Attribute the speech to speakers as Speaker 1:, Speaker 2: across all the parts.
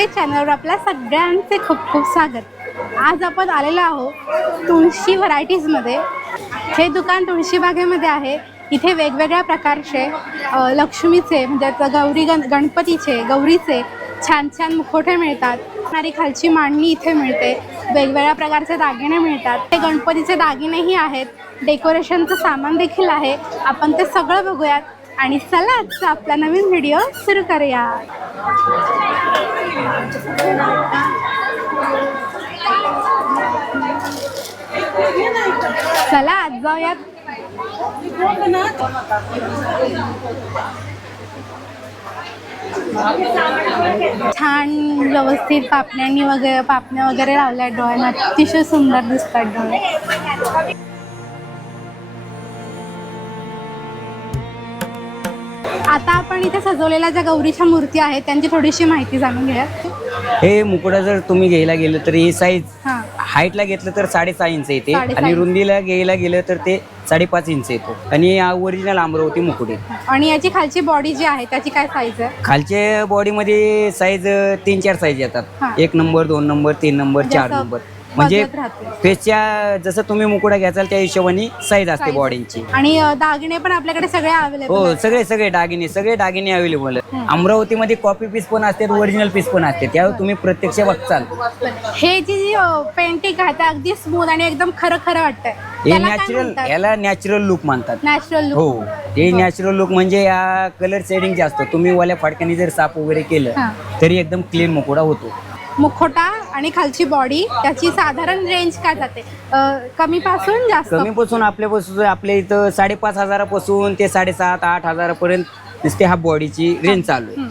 Speaker 1: मी आपल्या चॅनलवर आपल्या सगळ्यांचे खूप खूप स्वागत. आज आपण आलेलो आहोत तुळशी व्हरायटीजमध्ये हे दुकान तुळशीबागेमध्ये आहे. इथे वेगवेगळ्या प्रकारचे लक्ष्मीचे म्हणजे गौरी गण गणपतीचे गौरीचे छान छान मुखोटे मिळतात. आणि खालची मांडणी इथे मिळते. वेगवेगळ्या प्रकारचे दागिने मिळतात. ते गणपतीचे दागिनेही आहेत. डेकोरेशनचं सामान देखील आहे. आपण ते सगळं बघूयात. आणि चला आजचा आपला नवीन व्हिडिओ सुरू करूया. चला आज जाऊयात. छान व्यवस्थित पापण्यांनी वगैरे पापण्या वगैरे लावल्या डोळ्यांना. अतिशय सुंदर दिसतात डोळे. आता आपण इथे सजवलेल्या ज्या गौरीच्या मूर्ती आहेत त्यांची थोडीशी माहिती जाणून घेऊया
Speaker 2: हे मुकुटा जर तुम्ही घ्यायला गेलं तर ही साईज
Speaker 1: हां.
Speaker 2: हाईटला घेतलं तर साडेसहा इंच येते
Speaker 1: साडेसहा
Speaker 2: आणि
Speaker 1: इंच.
Speaker 2: रुंदीला घ्यायला गेलं तर ते साडेपाच इंच येतो. आणि हा ओरिजिनल अमरावती मुकुटे.
Speaker 1: आणि याची खालची बॉडी जी आहे त्याची काय साईज आहे?
Speaker 2: खालच्या बॉडीमध्ये साईज तीन चार साईज
Speaker 1: हा.
Speaker 2: येतात. एक नंबर दोन नंबर तीन नंबर चार
Speaker 1: जसं
Speaker 2: नंबर म्हणजे
Speaker 1: बदलत राहते.
Speaker 2: फेसच्या जसं तुम्ही मुकुटा घ्याचाल त्या हिशोबाने साईज असते. बॉडीची
Speaker 1: आणि अ, दागिने पण आपल्याकडे सगळे अवेलेबल
Speaker 2: हो सगळे सगळे दागिने सगळे दागिने अवेलेबल. अमरावतीमध्ये कॉपी पीस पण असतात ओरिजिनल पीस पण असते. त्यावर तुम्ही प्रत्यक्ष बघचाल.
Speaker 1: हे जी जी पेंटिंग आहे ते अगदी स्मूथ आणि एकदम खरं खरं
Speaker 2: हे नॅचरल याला नॅचरल लुक मानतात
Speaker 1: नॅचरल लुक
Speaker 2: हो ते नॅचरल लुक म्हणजे या कलर शेडिंग जे असतं तुम्ही वाल्या फाडक्याने जर साफ वगैरे केलं
Speaker 1: हा.
Speaker 2: तरी एकदम क्लीन मुकोडा होतो.
Speaker 1: मुखोटा आणि खालची बॉडी त्याची साधारण रेंज काय जाते? अ, कमी पासून जास्त?
Speaker 2: कमीपासून आपल्यापासून आपल्या इथं साडेपाच हजारापासून ते साडेसात आठ हजारापर्यंत नुसते हा बॉडीची रेंज चालू आहे.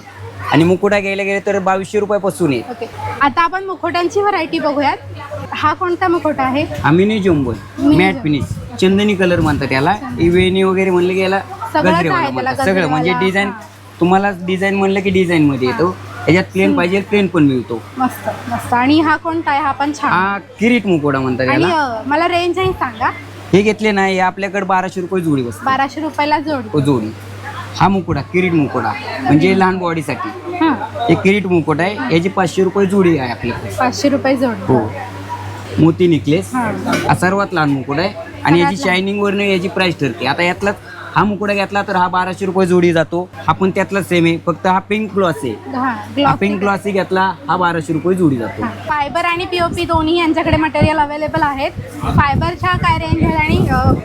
Speaker 2: आणि मुकुटा घ्यायला गेले तर बावीसशे रुपयापासून आहे.
Speaker 1: ओके. आता आपण मुखोट्यांची व्हरायटी बघूयात. हा कोणता मुखोटा आहे?
Speaker 2: आम्ही जुंबल मॅट. फिनिश चंदनी कलर म्हणतात याला. इवेनी वगैरे म्हणलं की याला सगळं म्हणजे डिझाईन. तुम्हाला डिझाईन म्हणलं की डिझाईन मध्ये येतो. त्याच्यात प्लेन पाहिजे प्लेन पण मिळतो.
Speaker 1: मस्त मस्त. आणि हा कोणता आहे? हा पण छान.
Speaker 2: हा किरीट मुकोडा म्हणतात
Speaker 1: आणि
Speaker 2: याला.
Speaker 1: अ, मला रेंजही सांगा.
Speaker 2: हे घेतले नाही हे आपल्याकडे बाराशे रुपये जोडी बसते.
Speaker 1: बाराशे रुपयाला जोडी.
Speaker 2: ओ जोडी. हा मुकुडा किरीट मुकुडा. म्हणजे लहान बॉडीसाठी.
Speaker 1: हां.
Speaker 2: हे किरीट मुकुट आहे. याची पाचशे रुपये जोडी आहे आपल्याकडे.
Speaker 1: पाचशे रुपये जोडी.
Speaker 2: हो. मोती नेकलेस
Speaker 1: हां.
Speaker 2: हा सर्वात लहान मुकुट आहे. आणि याची शायनिंग वरनं याची प्राइस ठरते. आता यातला हा मुकुटा घेतला तर हा बाराशे रुपये जोडी जातो. हा पण त्यातला सेम आहे. फक्त हा पिंक ग्लॉस आहे.
Speaker 1: हा
Speaker 2: हा पिंक ग्लॉसी घेतला. हा बाराशे रुपये जोडी जातो.
Speaker 1: फायबर आणि पीओपी दोन्ही यांच्याकडे मटेरियल अवेलेबल आहेत. फायबरच्या काय रेंज आहे आणि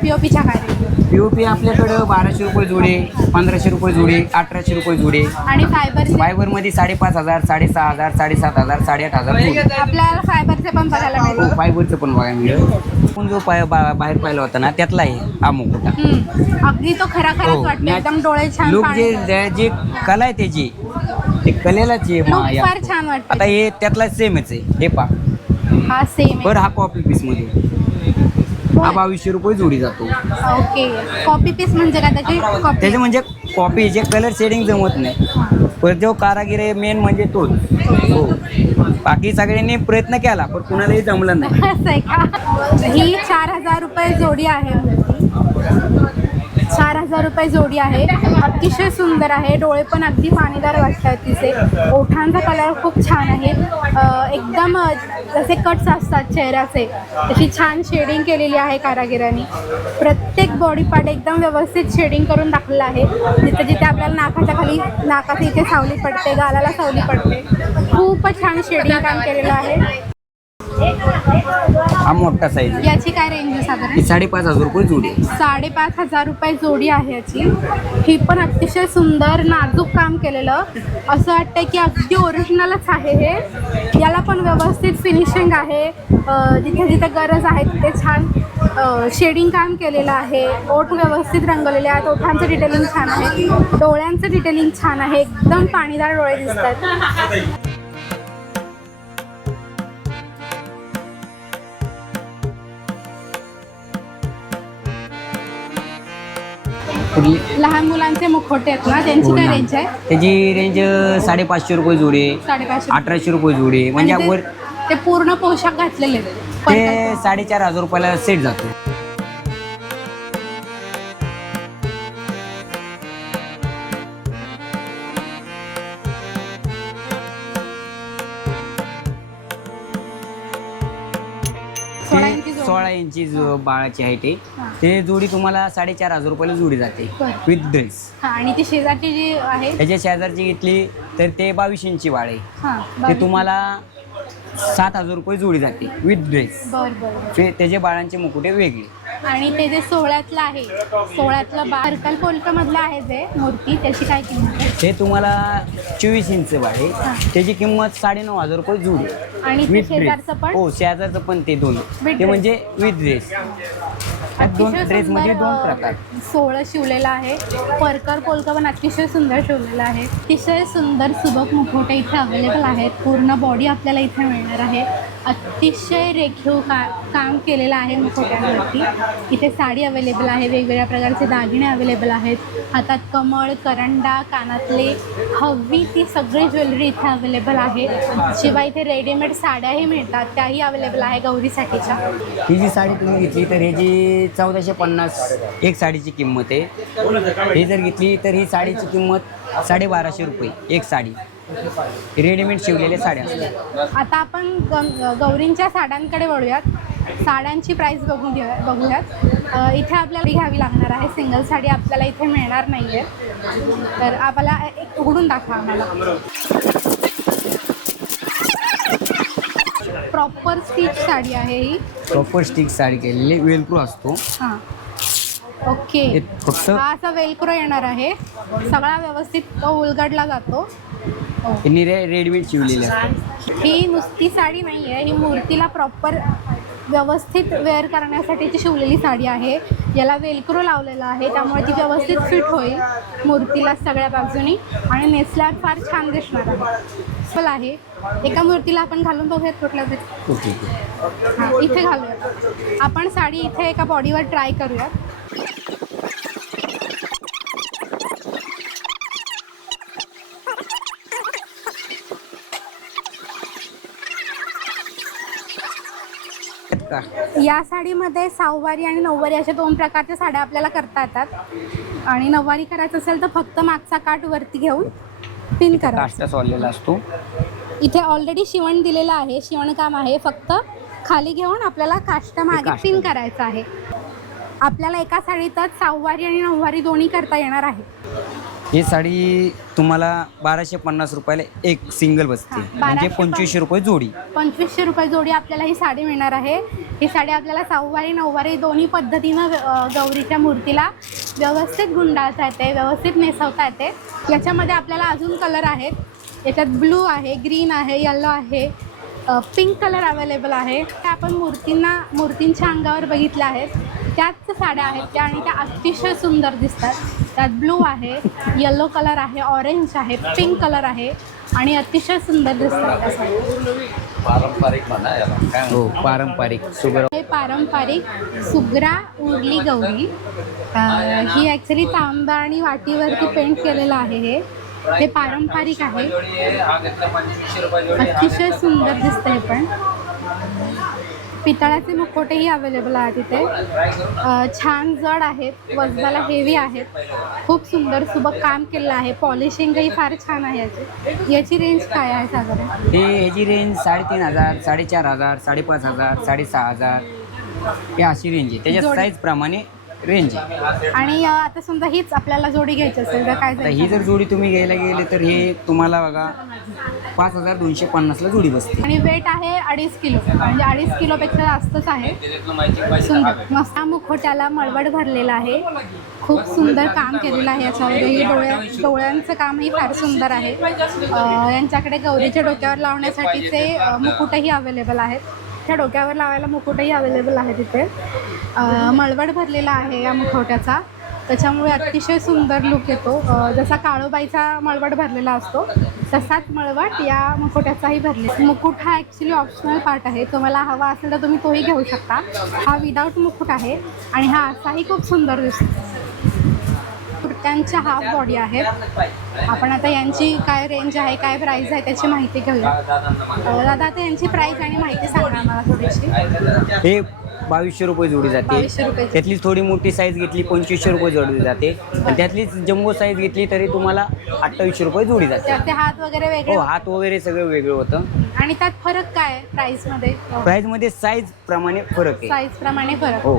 Speaker 1: पीओपीच्या काय रेंज आहे?
Speaker 2: पीओपी आपल्याकडं बाराशे रुपये जोडे पंधराशे रुपये जोडे अठराशे रुपये जोडे
Speaker 1: आणि फायबर
Speaker 2: फायबरमध्ये साडेपाच हजार साडेसहा हजार साडेसात हजार साडेआठ हजार जोडी.
Speaker 1: आपल्याला फायबरचे पण बघायला
Speaker 2: हो,
Speaker 1: मिळेल.
Speaker 2: फायबरचं पण बघायला मिळेल. आपण जो पाय बा- बाहेर पाहिला होता ना त्यातला आहे हा मुकुटा.
Speaker 1: हम्म. अगदी तो खरा खराच
Speaker 2: हो,
Speaker 1: वाटतो एकदम डोळे छान
Speaker 2: लुक जे जे- जे कला आहे त्याची ते कलेलाच आहे मा-
Speaker 1: लुक
Speaker 2: या.
Speaker 1: फार छान
Speaker 2: आता
Speaker 1: वाटतो
Speaker 2: हे त्यातला सेमच आहे. हे पा
Speaker 1: हा सेम
Speaker 2: बरं हा कॉपी पीसमध्ये. हा बावीसशे रुपये जोडी जातो.
Speaker 1: ओके. कॉपी पीस म्हणजे काय? त्याची कॉपी
Speaker 2: त्याचे म्हणजे कॉपी जे कलर शेडिंग जमत नाही. पण जो कारागीर आहे मेन म्हणजे तोच. हो. बाकी सगळ्यांनी प्रयत्न केला पण कुणालाही जमलं नाही.
Speaker 1: असं आहे का? ही चार हजार रुपये जोडी आहे. चार हजार रुपये जोडी आहे. अतिशय सुंदर आहे. डोळे पण अगदी पाणीदार वाटतात तिचे. ओठांचा कलर खूप छान आहे. एकदम जसे कट्स असतात चेहऱ्याचे तशी छान शेडिंग केलेली आहे कारागिरांनी. प्रत्येक बॉडी पार्ट एकदम व्यवस्थित शेडिंग करून दाखवलं आहे. जिथे जिथे आपल्याला नाकाच्या खाली नाकाच्या इथे सावली पडते गालाला सावली पडते खूपच छान शेडिंग काम केलेलं आहे.
Speaker 2: हा मोठा साईज आहे.
Speaker 1: याची काय रेंज आहे साधारण?
Speaker 2: ही साडेपाच हजार रुपये जोडी आहे.
Speaker 1: साडेपाच हजार रुपये जोडी आहे याची. ही पण अतिशय सुंदर नाजूक काम केलेलं. असं वाटतं की अगदी ओरिजिनलच आहे हे. याला पण व्यवस्थित फिनिशिंग आहे. अं, जिथे जिथे गरज आहे तिथे छान शेडिंग काम केलेलं आहे. ओठ व्यवस्थित रंगवलेले आहेत. ओठांचं डिटेलिंग छान आहे. डोळ्यांचं डिटेलिंग छान आहे. एकदम पाणीदार डोळे दिसतात लहान मुलांचे मुखोटे आहेत ना त्यांची
Speaker 2: हो
Speaker 1: काय
Speaker 2: ना.
Speaker 1: रेंज आहे
Speaker 2: त्याची रेंज साडेपाचशे रुपये जोडी आहे
Speaker 1: साडेपाचशे
Speaker 2: अठराशे रुपये जोडी आहे. म्हणजे
Speaker 1: आणि
Speaker 2: वर
Speaker 1: ते- पूर्ण पोशाख घातलेले आहेत.
Speaker 2: ते साडेचार हजार रुपयाला सेट जातो इंची जो बाळाची आहे ते
Speaker 1: हां.
Speaker 2: ते जोडी तुम्हाला साडेचार हजार रुपयाला जोडी जाते
Speaker 1: बरं.
Speaker 2: विथ ड्रेस
Speaker 1: हा आणि ती शेजारची जी आहे?
Speaker 2: त्याच्या शेजारची घेतली तर ते बावीस इंची बाळ आहे.
Speaker 1: हा
Speaker 2: ते तुम्हाला सात हजार रुपये जोडी जाते विथ ड्रेस
Speaker 1: बर बर.
Speaker 2: ते त्याचे बाळांचे मुकुटे वेगळे.
Speaker 1: आणि ते जे सोळ्यातलं आहे सोळ्यातलं बा सर्कल पोल्क मधलं आहे जे मूर्ती त्याची काय किंमत आहे?
Speaker 2: ते तुम्हाला चोवीस इंच आहे. त्याची किंमत साडेनऊ हजार रुपये जोडी.
Speaker 1: आणि ते शेजारचं पण?
Speaker 2: हो शेजारचं पण ते दोन.
Speaker 1: With
Speaker 2: ते
Speaker 1: dress.
Speaker 2: म्हणजे विथ ड्रेस दोन अतिशयमध्ये
Speaker 1: सुंदर,
Speaker 2: दोन
Speaker 1: अ,
Speaker 2: प्रकार
Speaker 1: सोळं शिवलेलं आहे. परकर पोलका पण अतिशय सुंदर शिवलेलं आहे. अतिशय सुंदर सुबक मुखवटे इथे अवेलेबल आहेत. पूर्ण बॉडी आपल्याला इथे मिळणार आहे. अतिशय रेखीव का काम केलेलं आहे मुखवट्यांवरती इथे साडी अवेलेबल आहे वेगवेगळ्या प्रकारचे दागिने अवेलेबल आहेत. हातात कमळ करंडा कानातले हवी ती सगळी ज्वेलरी इथे अवेलेबल आहे. शिवाय इथे रेडीमेड साड्याही मिळतात त्याही अवेलेबल आहे गौरीसाठीच्या.
Speaker 2: ही जी साडी तुम्ही घेतली तर ह्याची चौदाशे पन्नास एक साडीची किंमत आहे. ही जर घेतली तर ही साडीची किंमत साडेबाराशे रुपये एक साडी. रेडीमेड शिवलेल्या साड्या.
Speaker 1: आता आपण गौरींच्या साड्यांकडे वळूयात. साड्यांची प्राईस बघून घेऊया बघूयात. इथे आपल्याला घ्यावी लागणार आहे. सिंगल साडी आपल्याला इथे मिळणार नाही आहे तर आपल्याला एक उघडून दाखवा आम्हाला. प्रॉपर स्टिच साडी आहे ही.
Speaker 2: प्रॉपर स्टिक साडी केलेली. वेलक्रो असतो.
Speaker 1: हां. ओके.
Speaker 2: हे फक्त
Speaker 1: हा असा वेलक्रो येणार आहे. सगळा व्यवस्थित तो उलगडला जातो. हो.
Speaker 2: यांनी रे रेडीमेड शिवलेले असतात
Speaker 1: ही नुसती साडी नाही आहे ही मूर्तीला प्रॉपर व्यवस्थित वेअर करण्यासाठीची शिवलेली साडी आहे. याला वेलक्रो लावलेला आहे त्यामुळे ती व्यवस्थित फिट होईल मूर्तीला सगळ्या बाजूनी आणि नेसल्यावर फार छान दिसणार आहे. फल आहे. एका मूर्तीला आपण घालून बघूयात कुठल्या तरी
Speaker 2: ओके
Speaker 1: हां इथे घालूयात. आपण साडी इथे एका बॉडीवर ट्राय करूयात. या साडीमध्ये सहावारी आणि नऊवारी अशा दोन प्रकारच्या साड्या आपल्याला करता येतात. आणि नऊवारी करायचं असेल तर फक्त मागचा काठ वरती घेऊन पिन करा
Speaker 2: असतो.
Speaker 1: इथे ऑलरेडी शिवण दिलेलं आहे. शिवणकाम आहे. फक्त खाली घेऊन आपल्याला काष्ट मागे. पिन करायचं आहे. आपल्याला एका साडीतच सहावारी आणि नऊवारी दोन्ही करता येणार आहे.
Speaker 2: ही साडी तुम्हाला बाराशे पन्नास रुपयाला एक सिंगल बसते.
Speaker 1: हां,
Speaker 2: म्हणजे
Speaker 1: 1250
Speaker 2: पंचवीसशे रुपये जोडी.
Speaker 1: पंचवीसशे रुपये जोडी आपल्याला ही साडी मिळणार आहे. ही साडी आपल्याला सहावारी नऊवारी दोन्ही पद्धतीनं अ, गौरीच्या मूर्तीला व्यवस्थित गुंडाळता येते व्यवस्थित नेसवता येते. याच्यामध्ये आपल्याला अजून कलर आहेत. याच्यात ब्लू आहे ग्रीन आहे येल्लो आहे पिंक कलर अवेलेबल आहे. त्या आपण मूर्तींना मूर्तींच्या अंगावर बघितल्या आहेत त्याच साड्या आहेत त्या आणि त्या अतिशय सुंदर दिसतात. त्यात ब्लू आहे येल्लो कलर आहे ऑरेंज आहे पिंक कलर आहे आणि अतिशय सुंदर दिसतात त्या साड्या.
Speaker 3: पारंपरिक म्हणा याला. काय
Speaker 2: हो पारंपरिक. सुगर.
Speaker 1: हे पारंपरिक सुग्रा उरली गौरी अं, ही ॲक्च्युली तांबा आणि वाटीवरती पेंट केलेलं आहे हे. हे पारंपरिक आहे. अतिशय सुंदर दिसतं हे पण. पितळाचे मुखवटेही अवेलेबल आहेत इथे. छान जड आहेत वजनाला हेवी आहेत. खूप सुंदर सुबक काम केलेलं आहे. पॉलिशिंगही फार छान आहे याची. याची रेंज काय आहे साधारण?
Speaker 2: हे ह्याची रेंज साडेतीन हजार साडेचार हजार साडेपाच हजार साडेसहा हजार. हे अशी रेंज आहे. त्याच्या
Speaker 1: जोडी.
Speaker 2: रेंज. आहे
Speaker 1: आणि अं, आता समजा हीच आपल्याला जोडी घ्यायची असेल तर काय
Speaker 2: आता ही जर जोडी तुम्ही घ्यायला गेले तर हे तुम्हाला बघा पाच हजार दोनशे पन्नासला जोडी बसते.
Speaker 1: आणि वेट आहे अडीच किलो म्हणजे अडीच किलोपेक्षा जास्तच आहे. सुंदर मस्त मुखोट्याला मळवट भरलेला आहे. खूप सुंदर काम केलेलं आहे याच्यावरही डोळ्या डोळ्यांचं कामही फार सुंदर आहे. अं, यांच्याकडे गौरीच्या डोक्यावर लावण्यासाठीचे अं, मुकुटही अवेलेबल आहेत. त्या डोक्यावर लावायला मुकुटही अवेलेबल आहे तिथे. मळवड मळवट भरलेला आहे या मुखवट्याचा. त्याच्यामुळे अतिशय सुंदर लुक येतो. जसा काळोबाईचा मळवट भरलेला असतो तसाच मळवट या मुकुट्याचाही भरले मुकुट हा ॲक्च्युली ऑप्शनल पार्ट आहे. तुम्हाला हवा असेल तर तुम्ही तोही घेऊ शकता. हा विदाऊट मुकुट आहे आणि हा असाही खूप सुंदर दिसतो. मोत्यांच्या हाफ बॉडी आहेत. आपण आता यांची काय रेंज आहे काय प्राईस आहे त्याची माहिती घेऊया. दादा आता यांची प्राईस आणि माहिती सांगा मला थोडीशी.
Speaker 2: हे बावीसशे रुपये जोडी जाते. त्यातली थोडी मोठी साईज घेतली पंचवीसशे रुपये जोडी जाते. आणि त्यातली जम्बो साईज घेतली तरी तुम्हाला अठ्ठावीसशे रुपये जोडी जाते.
Speaker 1: हात वगैरे वेगळे
Speaker 2: हो हात. वगैरे सगळं वेगळं होतं.
Speaker 1: आणि त्यात फरक काय आहे प्राईसमध्ये
Speaker 2: प्राईजमध्ये साईज प्रमाणे फरक आहे.
Speaker 1: साईज प्रमाणे फरक.
Speaker 2: हो.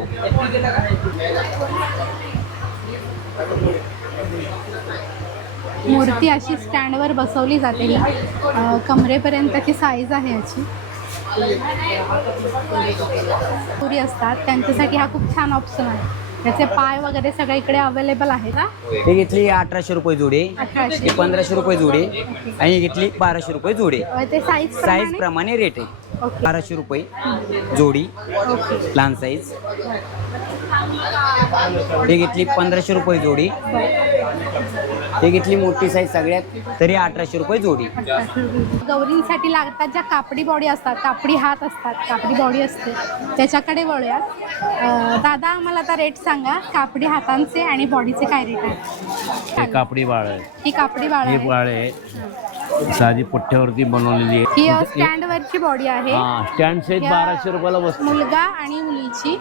Speaker 1: मूर्ती अशी स्टँडवर बसवली जाते. ही अं, कमरेपर्यंतची साईज आहे याची. पुरी असतात. त्यांच्यासाठी हा खूप छान ऑप्शन आहे. त्याचे पाय वगैरे सगळे इकडे अवेलेबल आहे का
Speaker 2: हे घेतली अठराशे रुपये जोडी ही पंधराशे रुपये जोडी आणि घेतली बाराशे रुपये जोडी.
Speaker 1: ते साईज
Speaker 2: साईज प्रमाणे. रेट आहे. बाराशे रुपये. जोडी.
Speaker 1: ओके.
Speaker 2: लहान साईज हे घेतली पंधराशे रुपये जोडी. हे घेतली मोठी साईज सगळ्यात तरी अठराशे रुपये जोडी.
Speaker 1: गौरींसाठी लागतात ज्या कापडी बॉडी असतात कापडी हात असतात कापडी बॉडी असते त्याच्याकडे वळूयात. दादा आम्हाला आता रेट सांगा कापडी हातांचे आणि बॉडीचे काय रेट
Speaker 3: हे
Speaker 1: आहे
Speaker 3: कापडी बाळ आहे.
Speaker 1: ही कापडी
Speaker 3: हे बाळ आहे. साधी पुठ्ठ्यावरती बनवलेली
Speaker 1: ही
Speaker 3: आहे
Speaker 1: स्टँडवरची बॉडी आहे.
Speaker 3: स्टँड सहित बाराशे रुपयाला बसतो.
Speaker 1: मुलगा आणि मुलीची.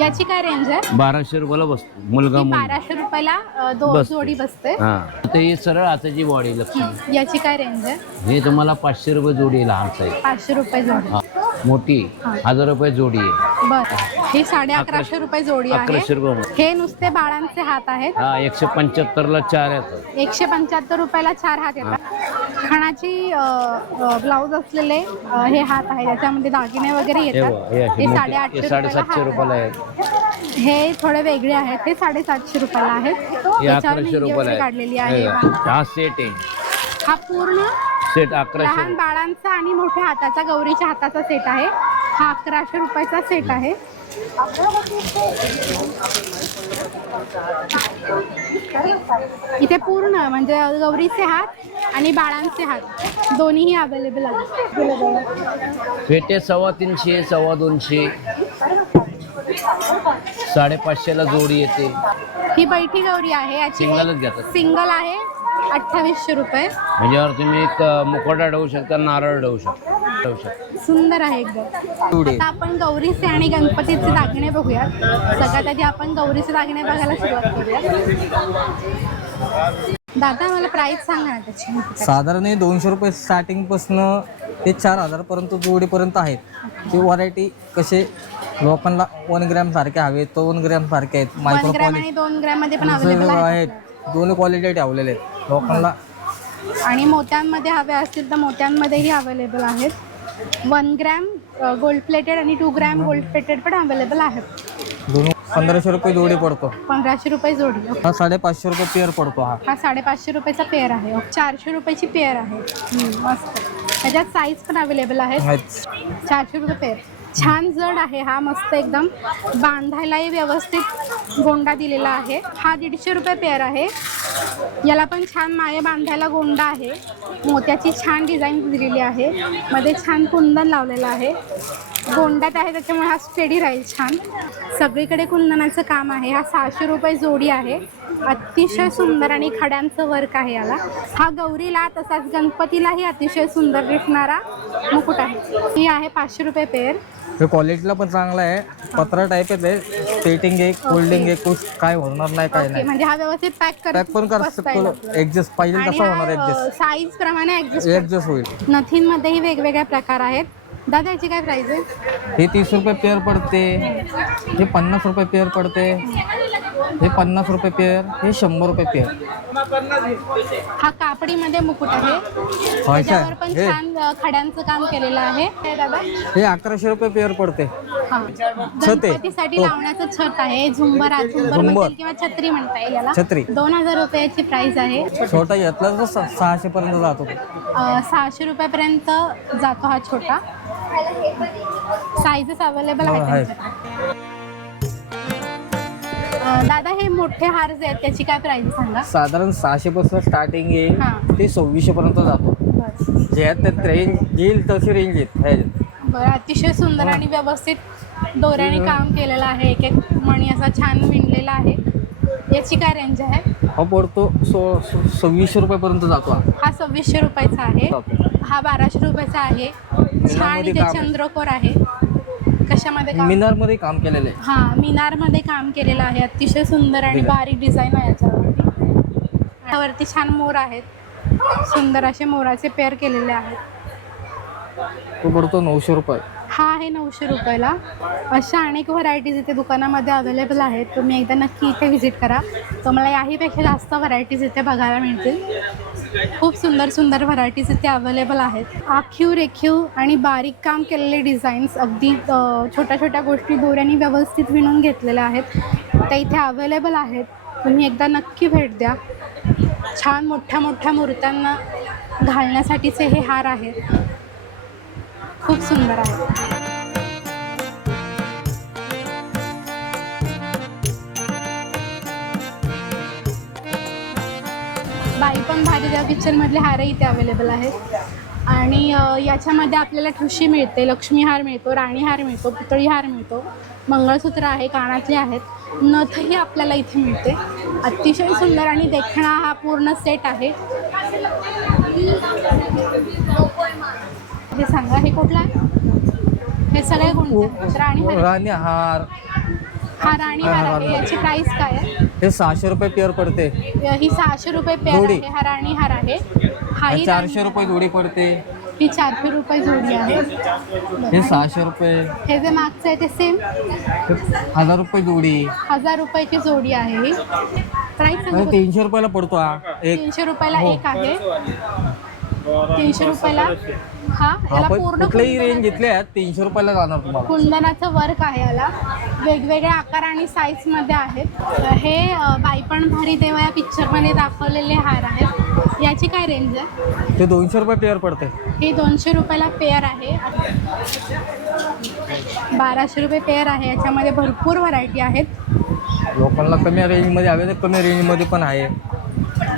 Speaker 1: याची काय रेंज आहे?
Speaker 3: बाराशे रुपयाला बसतो. मुलगा
Speaker 1: बाराशे रुपयाला अ, दो
Speaker 3: बसते.
Speaker 1: जोडी बसते.
Speaker 3: हा. आता ही सरळ हाताची बॉडी लक्ष्मी.
Speaker 1: याची काय रेंज आहे?
Speaker 3: हे तुम्हाला पाचशे रुपये जोडी आहे लहान साईज
Speaker 1: पाचशे रुपये जोडी.
Speaker 3: मोठी हजार रुपये जोडी आहे.
Speaker 1: बरं. ही साडे अकराशे रुपये जोडी आहे.
Speaker 3: अकराशे रुपये
Speaker 1: हे नुसते बाळांचे हात आहेत.
Speaker 3: हा एकशे पंच्याहत्तरला चार येतात.
Speaker 1: एकशे पंच्याहत्तर रुपयाला चार हात येतात. खणाची ब्लाऊज असलेले हे हात आहे. त्याच्यामध्ये दागिने वगैरे येतात. हे साडेआठशे
Speaker 3: साडेसातशे रुपयाला आहेत
Speaker 1: हात आहे. हे थोडे वेगळे आहेत. ते साडेसातशे रुपयाला आहेत.
Speaker 3: हे
Speaker 1: काढलेली
Speaker 3: आहे. हे सेट आहे.
Speaker 1: हा पूर्ण
Speaker 3: सेट
Speaker 1: लहान बाळांचा आणि मोठ्या हाताचा गौरीच्या हाताचा सेट आहे. हा अकराशे रुपयाचा सेट आहे. इथे पूर्ण म्हणजे गौरीचे हात आणि बाळांचे हात. दोन्हीही अवेलेबल आहेत.
Speaker 3: सव्वा तीनशे सव्वा दोनशे. साडेपाचशेला जोडी येते.
Speaker 1: ही बैठी गौरी आहे. याची
Speaker 3: सिंगलच घेतात.
Speaker 1: सिंगल आहे. अठ्ठावीसशे रुपये.
Speaker 3: ह्याच्यावर तुम्ही एक मुखवटा ठेवू शकता नारळ ठेवू शकता.
Speaker 1: सुंदर आहे एकदम. आता आपण गौरीचे आणि गणपतीचे दागिने बघूयात. सगळ्यात आधी आपण गौरीचे दागिने बघायला सुरुवात करूयात. दादा मला प्राइस सांगा ना त्याची.
Speaker 4: साधारण दोनशे रुपये स्टार्टिंगपासून ते चार हजारपर्यंत जोडीपर्यंत आहेत. ती व्हरायटी कसे लोकांना वन ग्रॅम सारखे हवे दोन ग्रॅम सारखे आहेत. मायक्रो क्वालिटी
Speaker 1: दोन ग्रॅममध्ये पण अवेलेबल आहेत.
Speaker 4: दोन्ही क्वालिटी ठेवलेले आहेत. लोकांना
Speaker 1: आणि मोत्यांमध्ये हवे असतील तर मोत्यांमध्येही अवेलेबल आहेत. वन ग्रॅम गोल्ड प्लेटेड आणि टू ग्रॅम गोल्ड प्लेटेड पण अवेलेबल आहेत.
Speaker 4: दोन पंधराशे रुपये जोडी पडतो.
Speaker 1: पंधराशे रुपये जोडी.
Speaker 4: हा साडेपाचशे रुपये पेअर पडतो हा.
Speaker 1: हा साडेपाचशे रुपयाचा पेअर आहे. चारशे रुपयाची पेअर आहे. हम्म, मस्त. त्याच्यात साईज पण अवेलेबल आहे. चारशे रुपये पेअर छान जड आहे हा मस्त एकदम. बांधायलाही व्यवस्थित गोंडा दिलेला आहे. हा दीडशे रुपये पेअर आहे. याला पण छान माया बांधायला गोंडा आहे. मोत्याची छान डिझाईन दिलेली आहे. मध्ये छान कुंदन लावलेलं आहे. गोंडात आहे त्याच्यामुळे हा स्टेडी राहील छान. सगळीकडे कुंदनाचं काम आहे. हा सहाशे रुपये जोडी आहे. अतिशय सुंदर आणि खड्यांचं वर्क आहे याला. हा गौरीला तसाच गणपतीलाही अतिशय सुंदर दिसणारा मुकुट आहे. ही आहे पाचशे रुपये पेर
Speaker 4: हे क्वालिटीला पण चांगला आहे. पत्रा टाईप आहे पेटिंग आहे कोल्डिंग आहे कुछ काय होणार नाही काय
Speaker 1: ओके
Speaker 4: नाही.
Speaker 1: म्हणजे हा व्यवस्थित पॅक कर
Speaker 4: पॅक पण कर
Speaker 1: बसता येईल
Speaker 4: शकतो. ऍडजस्ट पाहिजे
Speaker 1: आणि
Speaker 4: तसा होणार ऍडजस्ट
Speaker 1: साईज प्रमाणे ऍडजस्ट
Speaker 4: ऍडजस्ट होईल.
Speaker 1: नथींमध्येही वेगवेगळे प्रकार आहेत. दादा याची काय प्राइस आहे?
Speaker 4: हे तीस रुपये पेअर पडते. हे पन्नास रुपये पेअर पडते. हे पन्नास रुपये पेअर हे शंभर रुपये पेअर
Speaker 1: हा कापडीमध्ये मुकुट आहे. त्याच्यावर पण
Speaker 4: हे.
Speaker 1: छान अ, खड्यांचं काम केलेलं आहे. हे दादा?
Speaker 4: हे अकराशे रुपये पेअर पडते.
Speaker 1: हा
Speaker 4: छत आहे.
Speaker 1: गणपतीसाठी लावण्याचं छत आहे झुंबर आहे. झुंबर
Speaker 4: झुंबर.
Speaker 1: म्हणतील किंवा छत्री म्हणता येईल याला
Speaker 4: छत्री.
Speaker 1: दोन हजार रुपयाची प्राइस आहे
Speaker 4: छोटा तर स- सहाशे पर्यंत जातो
Speaker 1: अ, सहाशे रुपयापर्यंत जातो हा छोटा साईजेस अवेलेबल
Speaker 4: हो,
Speaker 1: आहेत
Speaker 4: आहेत.
Speaker 1: त्यांच्याकडे. अ, दादा हे मोठे हार जे आहेत त्याची काय प्राइस सांगा
Speaker 4: साधारण सहाशे पासून स्टार्टिंग
Speaker 1: हा.
Speaker 4: आहे ते सव्वीसशे पर्यंत जातो
Speaker 1: बरं
Speaker 4: ज्यात त्यात रेंज येईल तशी रेंज येत ह्याच्यात.
Speaker 1: बरं अतिशय सुंदर आणि व्यवस्थित दोऱ्याने काम केलेलं आहे. एक एक मणी असा छान विणलेला आहे. याची काय रेंज आहे?
Speaker 4: हा पडतो सो सो- सव्वीसशे रुपयापर्यंत जातो हा.
Speaker 1: हा सव्वीसशे रुपयाचा आहे.
Speaker 4: जातो.
Speaker 1: हा बाराशे रुपयाचा आहे. छान इथे
Speaker 4: काम आहे.
Speaker 1: चंद्रकोर आहे. कशामध्ये काम?
Speaker 4: मिनारमध्ये काम केलेलं आहे.
Speaker 1: हा मिनारमध्ये काम केलेलं आहे. अतिशय सुंदर आणि बारीक डिझाईन आहे याच्यावरती. यावरती छान मोर आहेत. सुंदर असे मोराचे पेअर केलेले आहेत.
Speaker 4: तो पडतो नऊशे रुपये.
Speaker 1: हा आहे नऊशे रुपयाला. अशा अनेक व्हरायटीज इथे दुकानामध्ये अवेलेबल आहेत. तुम्ही एकदा नक्की इथे व्हिजिट करा. तुम्हाला याहीपेक्षा जास्त व्हरायटीज इथे बघायला मिळतील. खूप सुंदर सुंदर व्हरायटीज इथे अवेलेबल आहेत. आखीव रेखीव आणि बारीक काम केलेले डिझाईन्स अगदी छोट्या छोट्या गोष्टी दोऱ्यांनी व्यवस्थित विणून घेतलेल्या आहेत. त्या इथे अवेलेबल आहेत. तुम्ही एकदा नक्की भेट द्या. छान मोठ्या मोठ्या मूर्त्यांना घालण्यासाठीचे हे हार आहेत. खूप सुंदर आहे. बाई पण भारी त्या पिक्चरमधले हारही इथे अवेलेबल आहेत. आणि याच्यामध्ये आपल्याला ठुशी मिळते लक्ष्मी हार मिळतो राणी हार मिळतो पुतळी हार मिळतो मंगळसूत्र आहे कानातले आहेत नथही आपल्याला इथे मिळते. अतिशय सुंदर आणि देखणा हा पूर्ण सेट आहे. हे सांगा हे कुठला हे सगळे कोणते? राणी हार
Speaker 4: राणी हार.
Speaker 1: हा राणी हार आहे याची प्राइस काय आहे?
Speaker 4: हे सहाशे रुपये पेअर पडते.
Speaker 1: ही सहाशे रुपये पेअर
Speaker 4: जोडी.
Speaker 1: आहे हा राणी हार आहे. हाही
Speaker 4: हे चारशे रुपये जोडी पडते.
Speaker 1: ही चारशे रुपये जोडी आहे.
Speaker 4: हे सहाशे रुपये.
Speaker 1: हे जे मागचं आहे ते सेम
Speaker 4: हे हजार रुपये जोडी.
Speaker 1: हजार रुपयाची जोडी आहे ही. प्राइस सांगू
Speaker 4: तीनशे रुपयाला पडतो हा एक.
Speaker 1: तीनशे रुपयाला
Speaker 4: हो.
Speaker 1: एक आहे. तीनशे रुपयाला? हा याला पूर्ण
Speaker 4: कुठलेही रेंज
Speaker 1: कुंदनाचं-
Speaker 4: घेतले आहेत तीनशे रुपयाला जाणार तुम्हाला.
Speaker 1: कुंदनाचं वर्क आहे याला. वेगवेगळ्या आकार आणि साईजमध्ये आहेत हे अ, बाईपण भारी देवा या पिक्चरमध्ये दाखवलेले हार आहेत. याची काय रेंज आहे?
Speaker 4: ते दोनशे रुपये पेअर पडते
Speaker 1: हे दोनशे रुपयाला पेअर आहे. बाराशे रुपये पेअर आहे. याच्यामध्ये भरपूर व्हरायटी आहेत.
Speaker 4: लोकांना कमी रेंजमध्ये हवे तर कमी रेंजमध्ये पण आहे.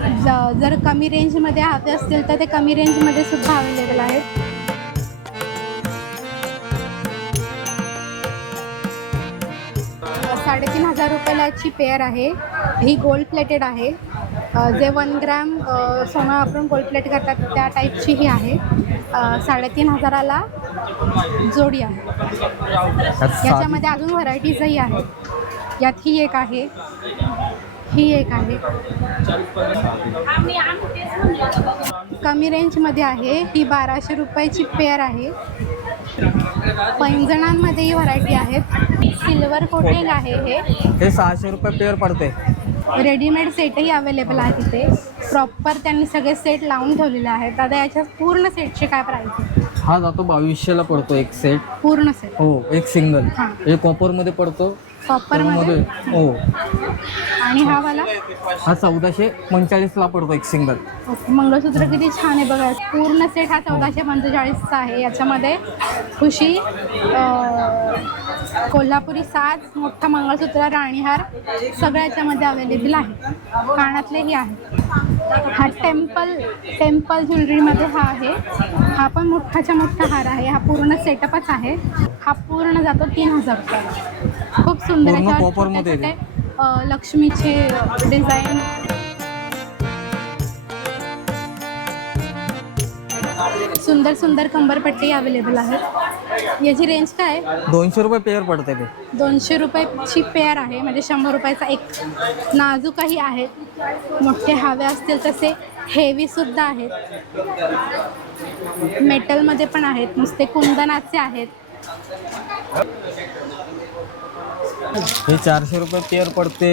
Speaker 1: ज- जर कमी रेंजमध्ये हवे असतील तर ते कमी रेंजमध्ये सुद्धा अवेलेबल आहेत. साडेतीन हजार रुपयाला याची पेअर आहे. ही गोल्ड प्लेटेड आहे. जे वन ग्रॅम सोनं आपण गोल्ड प्लेट करतात त्या टाईपची ही आहे. साडेतीन हजाराला जोडी आहे. याच्यामध्ये अजून व्हरायटीजही आहेत. यात ही एक आहे. ही एक आहे. कमी रेंजमध्ये आहे. ही बाराशे रुपयाची पेअर आहे. पैंजणांमध्येही व्हरायटी आहेत. सिल्वर कोटिंग आहे हे.
Speaker 4: हे सहाशे रुपये पेअर पडते.
Speaker 1: रेडीमेड सेटही अवेलेबल आहे तिथे. प्रॉपर त्यांनी सगळे सेट लावून ठेवलेले आहेत. दादा याच्या पूर्ण सेटची काय प्राईस आहे?
Speaker 4: हा जातो बावीसशेला पडतो एक सेट
Speaker 1: पूर्ण सेट
Speaker 4: हो एक सिंगल.
Speaker 1: हे.
Speaker 4: कॉपरमध्ये पडतो.
Speaker 1: कॉपरमध्ये
Speaker 4: हो.
Speaker 1: आणि हा वाला?
Speaker 4: हा चौदाशे पंचेचाळीसला पडतो एक सिंगल
Speaker 1: ओके मंगळसूत्र किती छान आहे बघा. पूर्ण सेट हा चौदाशे पंचेचाळीसचा आहे. याच्यामध्ये खुशी अं, कोल्हापुरी साज मोठा मंगळसूत्र राणीहार सगळं याच्यामध्ये अवेलेबल आहे. कानातलेही आहे. हा टेम्पल टेम्पल ज्वेलरीमध्ये हा आहे. हा पण मोठाच्या मोठा हार आहे. हा पूर्ण सेटअपच आहे. हा पूर्ण जातो तीन हजार रुपयाला. खूप सुंदर
Speaker 4: पूर्ण
Speaker 1: याच्यावर
Speaker 4: कॉपरमध्ये
Speaker 1: छोटे छोटे, अं, लक्ष्मीचे डिझाईन सुंदर सुंदर कंबरपट्टी अवेलेबल आहेत. याची रेंज काय? आहे
Speaker 4: दोनशे रुपये पेअर पडते ते.
Speaker 1: दोनशे रुपयाची पेअर आहे. म्हणजे शंभर रुपयाचा एक नाजूकही आहेत मोठे हवे असतील तसे हेवी सुद्धा आहेत. मेटलमध्ये पण आहेत. नुसते कुंदनाचे आहेत.
Speaker 4: हे चारशे रुपये पेअर पडते.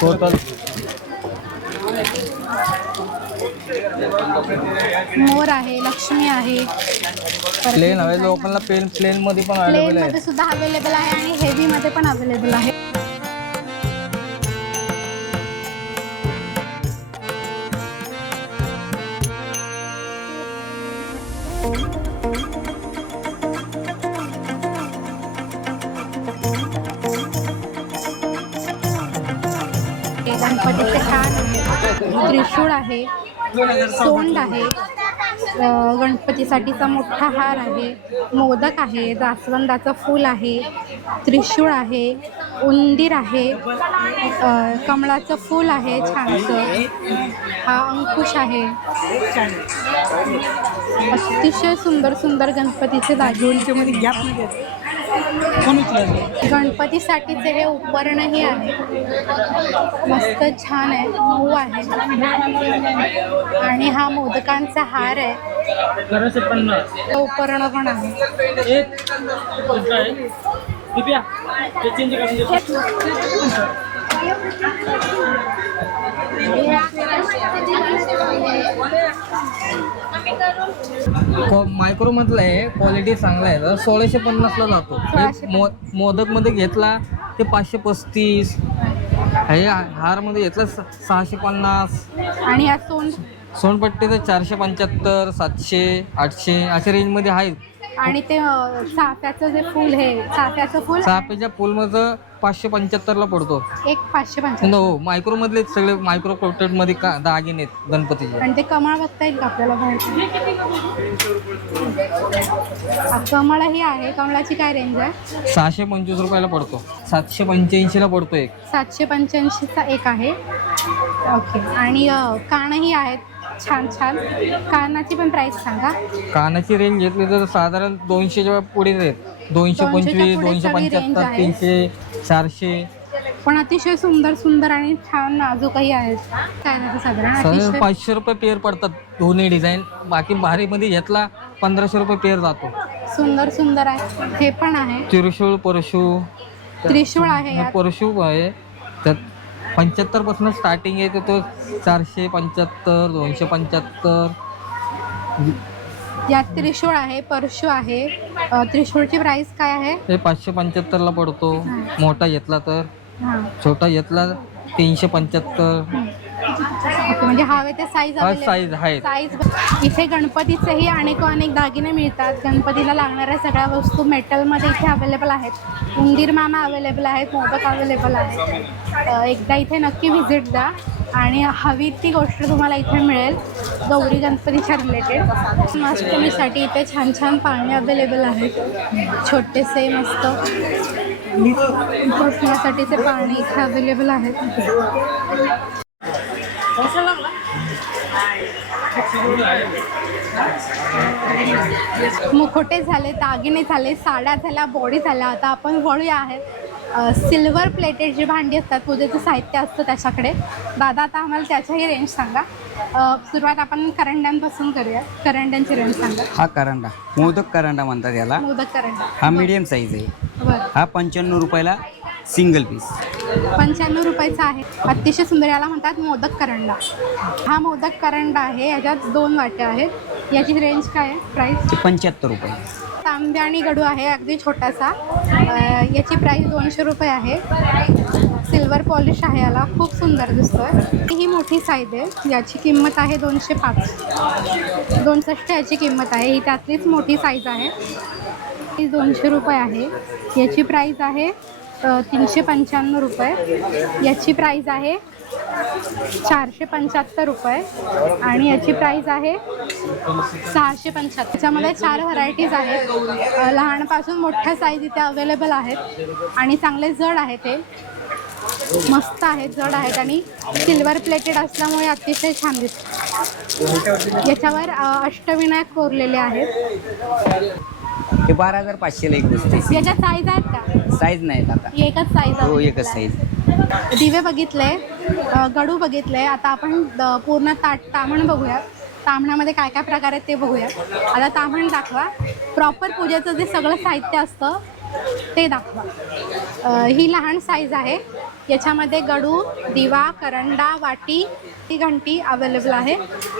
Speaker 4: टोटल
Speaker 1: मोर आहे लक्ष्मी आहे.
Speaker 4: प्लेन हवे लोकांना प्लेन प्लेनमध्ये पण अवेलेबल
Speaker 1: प्लेन
Speaker 4: आहे.
Speaker 1: मध्ये सुद्धा अवेलेबल आहे आणि हेवी मध्ये पण अवेलेबल आहे. गणपतीचे छान आहे त्रिशूळ आहे सोंड आहे गणपतीसाठीचा मोठा हार आहे मोदक आहे जास्वंदाचं फूल आहे त्रिशूळ आहे उंदीर आहे कमळाचं फूल आहे छानसं. हा अंकुश आहे. अतिशय सुंदर सुंदर गणपतीचे दागिने. गणपतीसाठीचे हे उपकरणही आहे मस्त छान आहे. मऊ आहे. आणि हा मोदकांचा हार आहे. उपकरण पण आहे.
Speaker 4: मायक्रो मधलं आहे क्वालिटी चांगला आहे. तर सोळाशे पन्नासला जातो.
Speaker 1: सोळाशे
Speaker 4: मो मोदकमध्ये घेतला ते पाचशे पस्तीस. हे हारमध्ये घेतला स- सहाशे पन्नास.
Speaker 1: आणि हा सोन
Speaker 4: सोनपट्टीचं चारशे पंच्याहत्तर सातशे आठशे अशा रेंजमध्ये आहेत.
Speaker 1: आणि ते अ, चाफ्याचं जे फूल हे चाफ्याचं फूल
Speaker 4: चाफ्याच्या फुलमधलं पाचशे पंच्याहत्तरला पडतो.
Speaker 1: एक पाचशे पंच्याण्णव
Speaker 4: हो मायक्रोमधले सगळे मायक्रो मध्ये का दागिने आहेत गणपतीचे.
Speaker 1: आणि ते कमळ बघता येईल का आपल्याला बाहेर? हा, कमळही आहे. कमळाची काय रेंज आहे?
Speaker 4: सहाशे पंचवीस रुपयाला पडतो. सातशे पंच्याऐंशीला पडतो एक.
Speaker 1: सातशे पंच्याऐंशीचा एक आहे. ओके. आणि अ, कानही आहेत. छान छान. कानाची पण प्राईस सांगा.
Speaker 4: कानाची रेंज घेतली तर साधारण दोनशेच्या पुढे आहेत. दोनशे पंचवीस दोनशे पंच्याहत्तर. तीनशे चारशे.
Speaker 1: पण अतिशय सुंदर सुंदर आणि छान नाजूकही आहेत. काय साधारण
Speaker 4: पाचशे रुपये पेअर पडतात दोन्ही डिझाईन बाकी भारीमध्ये घेतला पंधराशे रुपये पेअर जातो.
Speaker 1: सुंदर सुंदर आहे. हे पण आहे.
Speaker 4: त्रिशूळ परशू.
Speaker 1: त्रिशूळ आहे
Speaker 4: परशू आहे. त्यात पंच्याहत्तरपासून स्टार्टिंग आहे तर तो चारशे पंच्याहत्तर दोनशे पंच्याहत्तर.
Speaker 1: यात त्रिशूळ आहे परशू आहे. अ, त्रिशूळची प्राइस काय आहे?
Speaker 4: हे पाचशे पंच्याहत्तरला पडतो. मोठा घेतला तर.
Speaker 1: हां.
Speaker 4: छोटा घेतला तीनशे पंच्याहत्तर.
Speaker 1: म्हणजे हवे ते साईज
Speaker 4: हा साईज आहेत.
Speaker 1: साईज इथे गणपतीचेही अनेक अनेक दागिने मिळतात. गणपतीला लागणाऱ्या सगळ्या वस्तू मेटलमध्ये इथे अवेलेबल आहेत. उंदीर मामा अवेलेबल आहेत मोदक अवेलेबल आहेत. एकदा इथे नक्की व्हिजिट द्या. आणि हवी ती गोष्ट तुम्हाला इथे मिळेल. गौरी गणपतीच्या रिलेटेड अष्टमीसाठी इथे छान छान पाळणे अवेलेबल आहेत. छोटेसे मस्त. पाळणे इथे अवेलेबल आहेत. मुखोटे झाले दागिने झाले साड्या झाल्या बॉडी झाल्या. आता आपण वळूया आहेत. सिल्वर प्लेटेड जी भांडी असतात पूजेचं साहित्य असतं त्याच्याकडे. दादा आता आम्हाला त्याच्याही रेंज सांगा. सुरुवात आपण करंड्यांपासून करूया. करंड्यांची रेंज सांगा.
Speaker 2: हा करंडा. मोदक करंडा म्हणतात याला.
Speaker 1: मोदक करंडा.
Speaker 2: हा मीडियम साईज आहे. हा पंच्याण्णव रुपयाला सिंगल पीस.
Speaker 1: पंच्याण्णव रुपयाचा आहे. अतिशय सुंदर याला म्हणतात मोदक करंडा. हा मोदक करंडा आहे. याच्यात दोन वाट्या आहेत. याची रेंज काय आहे? प्राईस
Speaker 2: पंच्याहत्तर रुपये.
Speaker 1: तांबे आणि गडू आहे अगदी छोटासा. याची प्राईस दोनशे रुपये आहे. सिल्वर पॉलिश आहे याला. खूप सुंदर दिसतोय. ही मोठी साईज आहे. याची किंमत आहे दोनशे पाच. दोनसष्ट याची किंमत आहे. ही त्यातलीच मोठी साईज आहे. ही दोनशे रुपये आहे. याची प्राईस आहे तीनशे पंच्याण्णव रुपये. याची प्राईज आहे चारशे पंच्याहत्तर रुपये. आणि याची प्राईज आहे सहाशे पंच्याहत्तर. त्याच्यामध्ये चार व्हरायटीज आहेत. लहानपासून मोठ्या साईज इथे अवेलेबल आहेत. आणि चांगले जड आहे ते मस्त आहेत जड आहेत. आणि सिल्वर प्लेटेड असल्यामुळे अतिशय छान दिसतात. याच्यावर अष्टविनायक कोरलेले आहेत.
Speaker 2: हे बारा हजार पाचशेला एक बसते
Speaker 1: याच्यात साईज आहेत का?
Speaker 2: साईज नाहीत आता.
Speaker 1: एकच साईज
Speaker 2: हो एकच साईज
Speaker 1: दिवे बघितले अ, गडू बघितले आता आपण द- पूर्ण ताट तामण बघूया. तामणामध्ये काय काय प्रकार आहेत ते बघूया. आता तामण दाखवा. प्रॉपर पूजेचं जे सगळं साहित्य असतं ते दाखवा. अ, ही लहान साईज आहे. याच्यामध्ये गडू दिवा करंडा वाटी ती घंटी अवेलेबल आहे.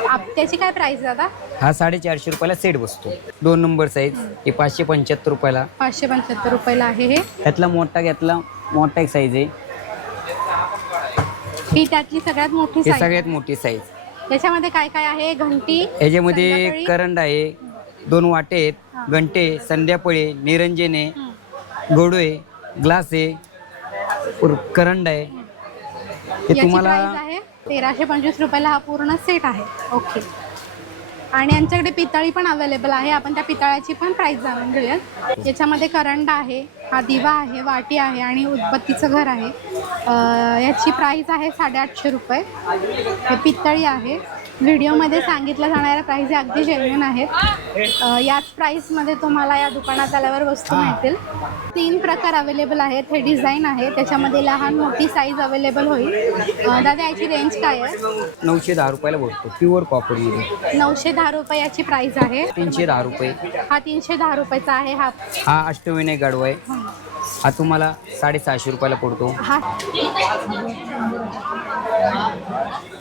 Speaker 1: आप त्याची काय प्राईस आहे आता
Speaker 2: हा साडेचारशे रुपयाला सेट बसतो. दोन नंबर साईज हे पाचशे पंच्याहत्तर रुपयाला.
Speaker 1: पाचशे पंच्याहत्तर रुपयाला आहे हे.
Speaker 2: त्यातला मोठा घेतला मोठा एक साईज आहे.
Speaker 1: ही त्यातली सगळ्यात मोठी
Speaker 2: हे
Speaker 1: साईज
Speaker 2: सगळ्यात मोठी साईज
Speaker 1: याच्यामध्ये काय काय आहे? घंटी
Speaker 2: याच्यामध्ये
Speaker 1: संध्याकाळी-
Speaker 2: करंड आहे दोन वाटे आहेत घंटे संध्यापळे निरंजने गोडू आहे ग्लास आहे करंड आहे. हे
Speaker 1: याची
Speaker 2: तुम्हाला
Speaker 1: प्राइस आहे तेराशे पंचवीस रुपयाला हा पूर्ण सेट आहे. ओके आणि यांच्याकडे पितळी पण अवेलेबल आहे. आपण त्या पितळाची पण प्राईस जाणून घेऊयात. याच्यामध्ये करंडा आहे हा दिवा आहे वाटी आहे आणि उदबत्तीचं घर आहे. अं, याची प्राईस आहे साडेआठशे रुपये. हे पितळी आहे. व्हिडिओमध्ये सांगितलं जाणाऱ्या प्राईस हे अगदी जेन्युन आहेत. याच प्राईसमध्ये तुम्हाला या दुकानात आल्यावर वस्तू मिळतील. तीन प्रकार अवेलेबल आहेत. हे डिझाईन आहे. त्याच्यामध्ये लहान मोठी साईज अवेलेबल होईल. दादा याची रेंज काय आहे?
Speaker 2: नऊशे दहा रुपयाला भेटतो प्युअर कॉपरमध्ये
Speaker 1: नऊशे दहा रुपये याची प्राईस आहे.
Speaker 2: तीनशे दहा रुपये.
Speaker 1: हा तीनशे दहा रुपयाचा आहे. हा
Speaker 2: हा अष्टविनायक गाडवा आहे. हा तुम्हाला साडेसहाशे रुपयाला पडतो
Speaker 1: हा.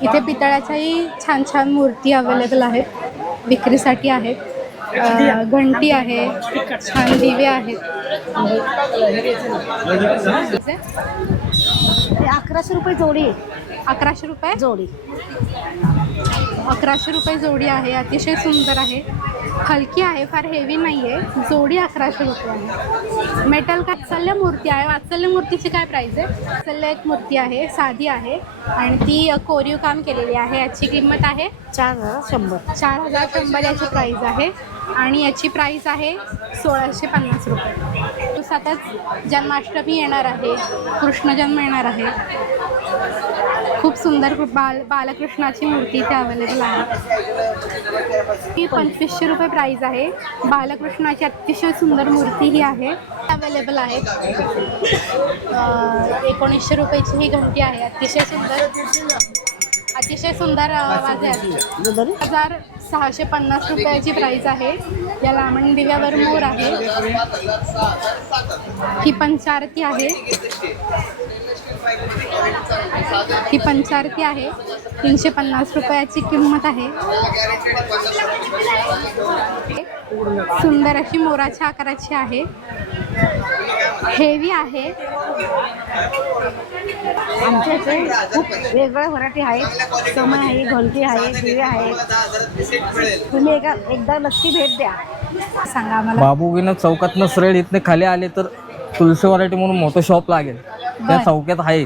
Speaker 1: इथे पितळ्याच्याही छान छान मूर्ती अवेलेबल आहेत. विक्रीसाठी आहेत. अं, घंटी आहे. छान दिवे आहेत.
Speaker 5: अकराशे रुपये जोडी
Speaker 1: अकराशे रुपये?
Speaker 5: जोडी.
Speaker 1: अकराशे रुपये जोडी आहे. अतिशय सुंदर आहे. हलकी आहे फार हेवी नाही आहे जोडी अकराशे रुपये आहे मेटल वात्सल्य मूर्ती आहे. वात्सल्य मूर्तीची काय प्राईस आहे? वात्सल्य एक मूर्ती आहे साधी आहे. आणि ती कोरीव काम केलेली आहे. याची किंमत आहे
Speaker 5: चार हजार शंभर.
Speaker 1: चार हजार शंभर याची प्राईस आहे. आणि याची प्राईस आहे सोळाशे पन्नास रुपये. दिवसातच जन्माष्टमी येणार आहे. कृष्ण जन्म येणार आहे. खूप सुंदर बाल बालकृष्णाची मूर्ती इथे अवेलेबल आहे. ही पंचवीसशे रुपये प्राईज आहे. बालकृष्णाची अतिशय सुंदर मूर्ती ही आहे. अवेलेबल आहे. एकोणीसशे रुपयाची ही घंटी आहे. अतिशय सुंदर. अतिशय सुंदर अं, वाजे हजार सहाशे पन्नास रुपयाची प्राईज आहे. या लामण दिव्यावर मोर आहे. ही पंचारती आहे. ही पंचारती आहे. तीनशे पन्नास रुपयाची किंमत आहे. सुंदर अशी मोराच्या आकाराची आहे. हेवी आहे.
Speaker 5: आमच्या इथे खूप वेगवेगळ्या व्हरायटी आहेत. समय आहे घंटी आहे दिवे आहेत. तुम्ही एका एकदा नक्की भेट द्या.
Speaker 1: सांगा आम्हाला.
Speaker 4: बाबूगिनं चौकातनं सरळ इथनं खाली आले तर तुलसी व्हरायटी म्हणून मोठं शॉप लागेल. त्या
Speaker 1: बर.
Speaker 4: चौकात आहे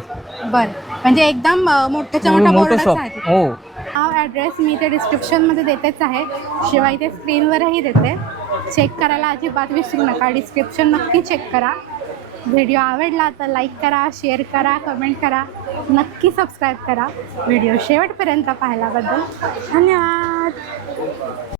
Speaker 1: बर. म्हणजे एकदम अं, मोठ्याच्या मोठा
Speaker 4: मोठं
Speaker 1: बोर्डच
Speaker 4: शॉप
Speaker 1: आहे.
Speaker 4: हो.
Speaker 1: हा ॲड्रेस मी ते डिस्क्रिप्शनमध्ये देतेच आहे. शिवाय ते स्क्रीनवरही देते. चेक करायला अजिबात विसरू नका. डिस्क्रिप्शन नक्की चेक करा. व्हिडिओ आवडला तर लाईक करा शेअर करा कमेंट करा. नक्की सबस्क्राईब करा. व्हिडिओ शेवटपर्यंत पाहिल्याबद्दल धन्यवाद.